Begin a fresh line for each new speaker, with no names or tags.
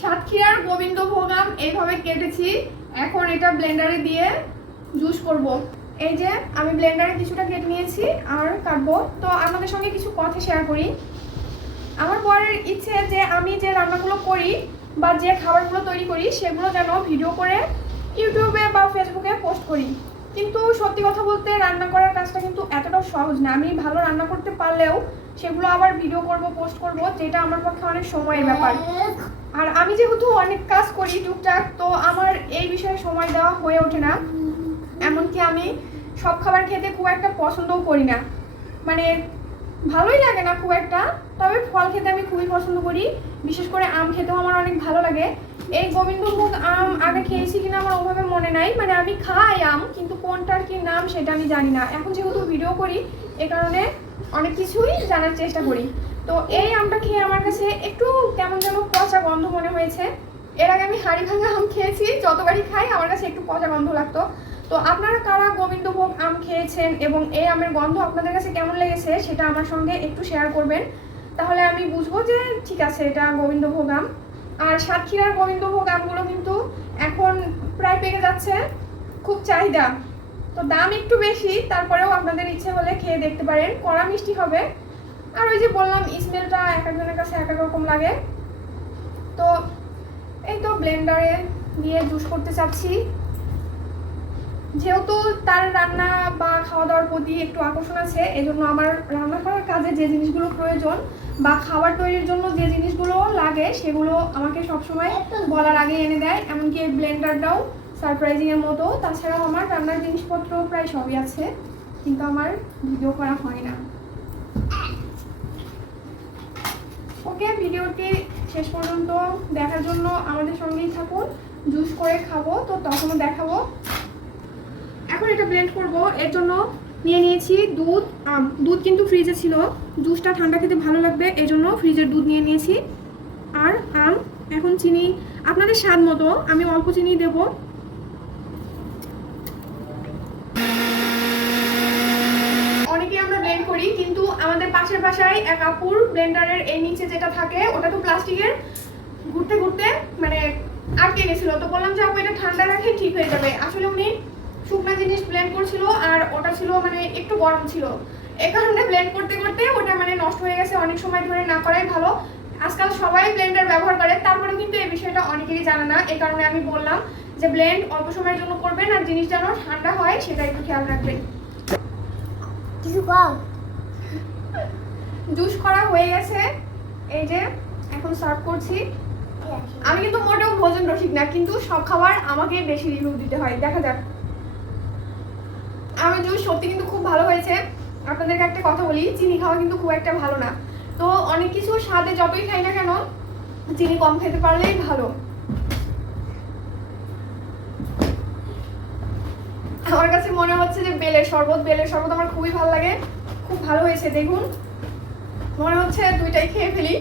সাতক্ষীরার গোবিন্দভোগ আম এইভাবে কেটেছি। এখন এটা ব্লেন্ডারে দিয়ে জুস করব। এই যে আমি ব্লেন্ডারে কিছুটা কেটে নিয়েছি আর কাটবো। তো আপনাদের সঙ্গে কিছু কথা শেয়ার করি। আমার বরের ইচ্ছে যে আমি যে রান্নাগুলো করি বা যে খাবারগুলো তৈরি করি, সেগুলো যেন ভিডিও করে ইউটিউবে বা ফেসবুকে পোস্ট করি। কিন্তু সত্যি কথা বলতে রান্না করার কাজটা কিন্তু এতটাও সহজ না। আমি ভালো রান্না করতে পারলেও সেগুলো আবার ভিডিও করব পোস্ট করব, যেটা আমার পক্ষে অনেক সময়ের ব্যাপার। আর আমি যেহেতু অনেক কাজ করি টুকটাক, তো আমার এই বিষয়ে সময় দেওয়া হয়ে ওঠে না। এমনকি আমি সব খাবার খেতে খুব একটা পছন্দও করি না। মানে ভালোই লাগে না খুব একটা, তবে ফল খেতে আমি খুবই পছন্দ করি। বিশেষ করে আম খেতেও আমার অনেক ভালো লাগে। এই গোবিন্দভোগ আম আগে খেয়েছি কিনা আমার ওভাবে মনে নাই। মানে আমি খাই আম, কিন্তু কোনটার কি নাম সেটা আমি জানি না। এখন যেহেতু ভিডিও করি, এ কারণে অনেক কিছুই জানার চেষ্টা করি। তো এই আমটা খেয়ে আমার কাছে একটু কেমন যেন পচা গন্ধ মনে হয়েছে। এর আগে আমি হাড়ি ভাঙা আম খেয়েছি, যতবারই খাই আমার কাছে একটু পচা গন্ধ লাগতো। তো আপনারা কারা গোবিন্দভোগ আম খেয়েছেন এবং এই আমের গন্ধ আপনাদের কাছে কেমন লেগেছে সেটা আমার সঙ্গে একটু শেয়ার করবেন। তাহলে আমি বুঝব যে ঠিক আছে, এটা গোবিন্দভোগ আম। আর সাতক্ষীরার গোবিন্দভোগ আমগুলো কিন্তু এখন প্রায় পেকে যাচ্ছে। খুব চাহিদা। তো দাম একটু বেশি, তারপরেও আপনাদের ইচ্ছে হলে খেয়ে দেখতে পারেন। কড়া মিষ্টি হবে। আর ওই যে বললাম, স্মেলটা এক একজনের কাছে এক এক রকম লাগে। তো এই তো ব্লেন্ডারে দিয়ে জুস করতে চাচ্ছি। যেহেতু তার রান্না বা খাওয়া দাওয়ার প্রতি একটু আকর্ষণ আছে, এজন্য আমার রান্না করার কাজে যে জিনিসগুলো প্রয়োজন বা খাবার তৈরির জন্য যে জিনিসগুলো লাগে, সেগুলো আমাকে সবসময় বলার আগে এনে দেয়। এমনকি ব্লেন্ডারটাও সারপ্রাইজিং এর মতো। তাছাড়াও আমার রান্নার জিনিসপত্র প্রায় সবই আছে, কিন্তু আমার ভিডিও করা হয় না। ওকে, ভিডিওটি শেষ পর্যন্ত দেখার জন্য আমাদের সঙ্গেই থাকুন। জুস করে খাব, তো তখনও দেখাবো। এখন এটা ব্লেন্ড করব। এর জন্য নিয়ে নিয়েছি দুধ, আম। দুধ কিন্তু ফ্রিজে ছিল। জুসটা ঠান্ডা খেতে ভালো লাগবে এই জন্য ফ্রিজের দুধ নিয়ে নিয়েছি। আর আম, এখন চিনি। আপনাদের স্বাদ মতো, আমি অল্প চিনি দেবো। ব্লেন্ড করি, কিন্তু আমাদের পাশের বাসায় এক আপুর ব্লেন্ডারের এই নিচে যেটা থাকে, ওটা তো প্লাস্টিকের ঘুরতে ঘুরতে মানে আটকে গেছিল। তো বললাম যে আপু, এটা ঠান্ডা রাখে, ঠিক হয়ে যাবে। আসলে উনি শুকনো জিনিস ব্লেন্ড করছিল আর ওটা ছিল মানে একটু গরম ছিল। এ কারণে ব্লেন্ড করতে করতে ওটা মানে নষ্ট হয়ে গেছে অনেক সময় ধরে না করাই ভালো। আজকাল সবাই ব্লেন্ডার ব্যবহার করে তারপরে কিন্তু এই বিষয়টা অনেকেরই জানে না। এই কারণে আমি বললাম যে ব্লেন্ড অল্প সময়ের জন্য করবেন আর জিনিস যেন ঠান্ডা হয় সেটা একটু খেয়াল রাখবেন।
কিছু কম
জুস করা হয়ে গেছে। এই যে এখন সার্ভ করছি। আমি কিন্তু মোটেও ভোজন রসিক না কিন্তু সব খাবার আমাকে বেশি রিভিউ দিতে হয়। দেখা যাক। আমি জুস সত্যি কিন্তু খুব ভালো হয়েছে। আপনাদেরকে একটা কথা বলি, চিনি খাওয়া কিন্তু খুব একটা ভালো না। তো অনেক কিছু স্বাদে যতই খাই না কেন, চিনি কম খেতে পারলেই ভালো। আমার কাছে মনে হচ্ছে যে বেলের শরবত বেলের শরবত আমার খুবই ভালো লাগে। খুব ভালো হয়েছে, দেখুন। মনে হচ্ছে দুইটাই খেয়ে ফেলি।